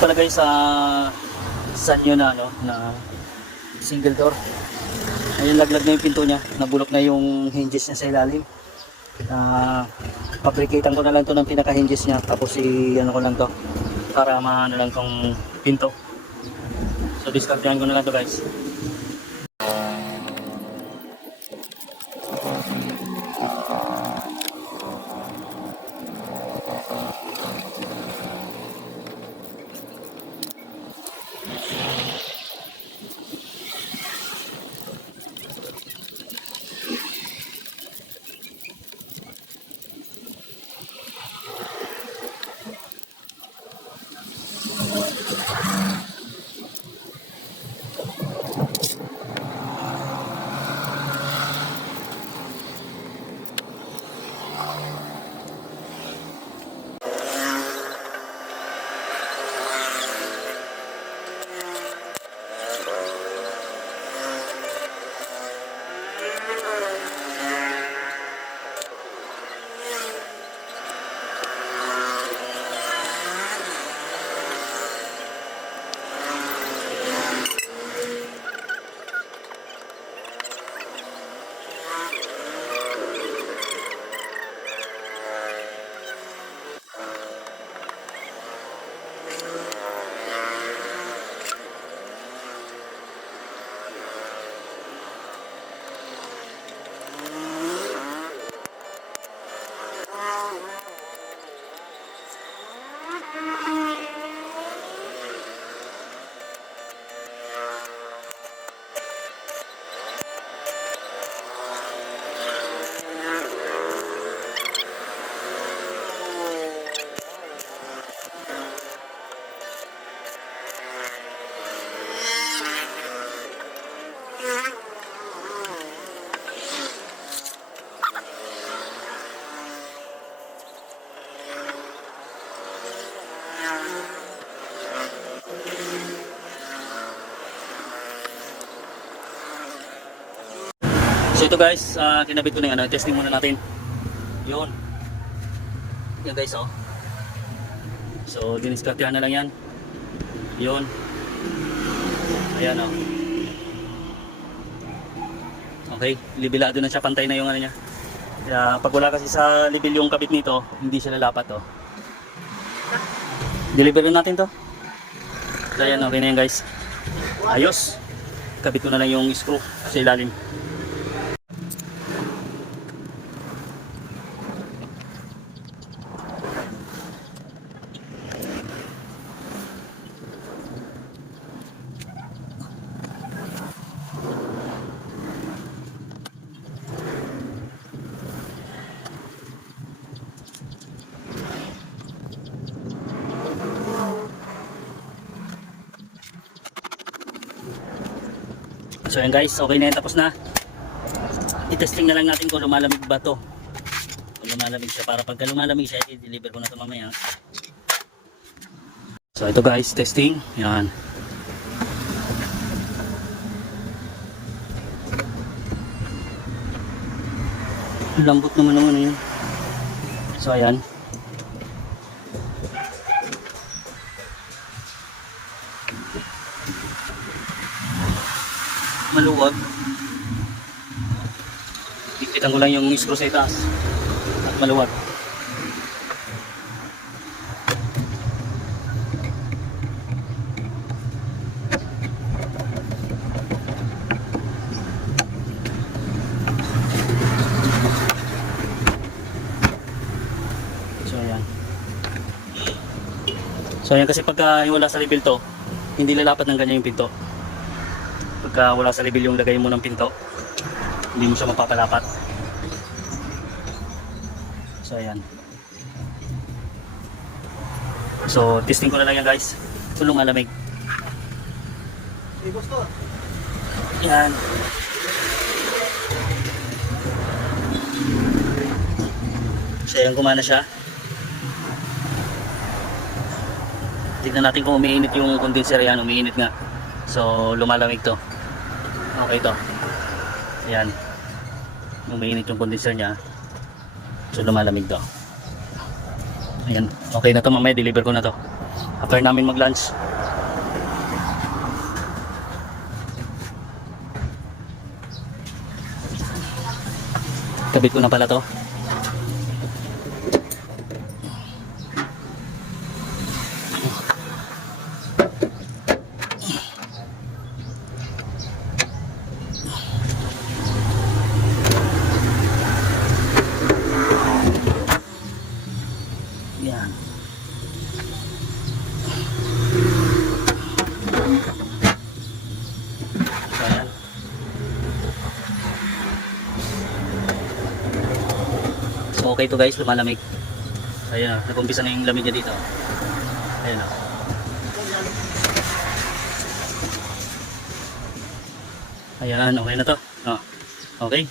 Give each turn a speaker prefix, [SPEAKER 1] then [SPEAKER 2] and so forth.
[SPEAKER 1] pala guys sa sanyo na ano na single door. Ayun laglag na yung pinto niya. Nabulok na yung hinges niya sa ilalim. Ah, pabricatean ko na lang to ng pinaka hinges niya tapos i ano ko lang to para maano lang tong pinto. So discardihan ko na lang to guys. So ito guys, ah, kinabit ko na yung ano, testing muna natin. Yun. Yan guys oh. So diniskartehan na lang yan. Yun. Ayan oh. Okay, libilado na siya, pantay na yung ano niya. Kaya pag wala kasi sa libil yung kabit nito, hindi siya lalapat oh. Deliver na natin to. So ayan, okay na yan guys. Ayos. Kabit ko na lang yung screw sa ilalim. So yan guys, okay na yan, tapos na. I-testing na lang natin kung lumalamig ba to. Kung lumalamig siya, para pagka lumalamig siya, i-deliver ko na to mamaya. So ito guys, testing. Yan. Lambot naman naman yun. So ayan. Maluwag. Diktitan ko lang yung screw sa itaas. At maluwag. So ayan. Kasi pagka wala sa level to, hindi lalapat ng ganyan yung pinto pagka wala sa level yung lagay mo ng pinto hindi mo siya mapapalapat. So ayan. So testing ko na lang yan guys. So lumalamig yan so ayan gumana siya. Tignan natin kung umiinit yung condenser. Yan umiinit nga. So lumalamig to okay to ayan. Umiinit yung condenser nya so lumalamig to. Ayan. Okay na to mamaya deliver ko na to. After namin mag-lunch. Kabit ko na pala to. Yan. So, ayan. So, okay to guys, lumalamig. Ayan, nag-umpisa na yung lamig niya dito. Ayan o. Ayan, okay na to. Oh, okay.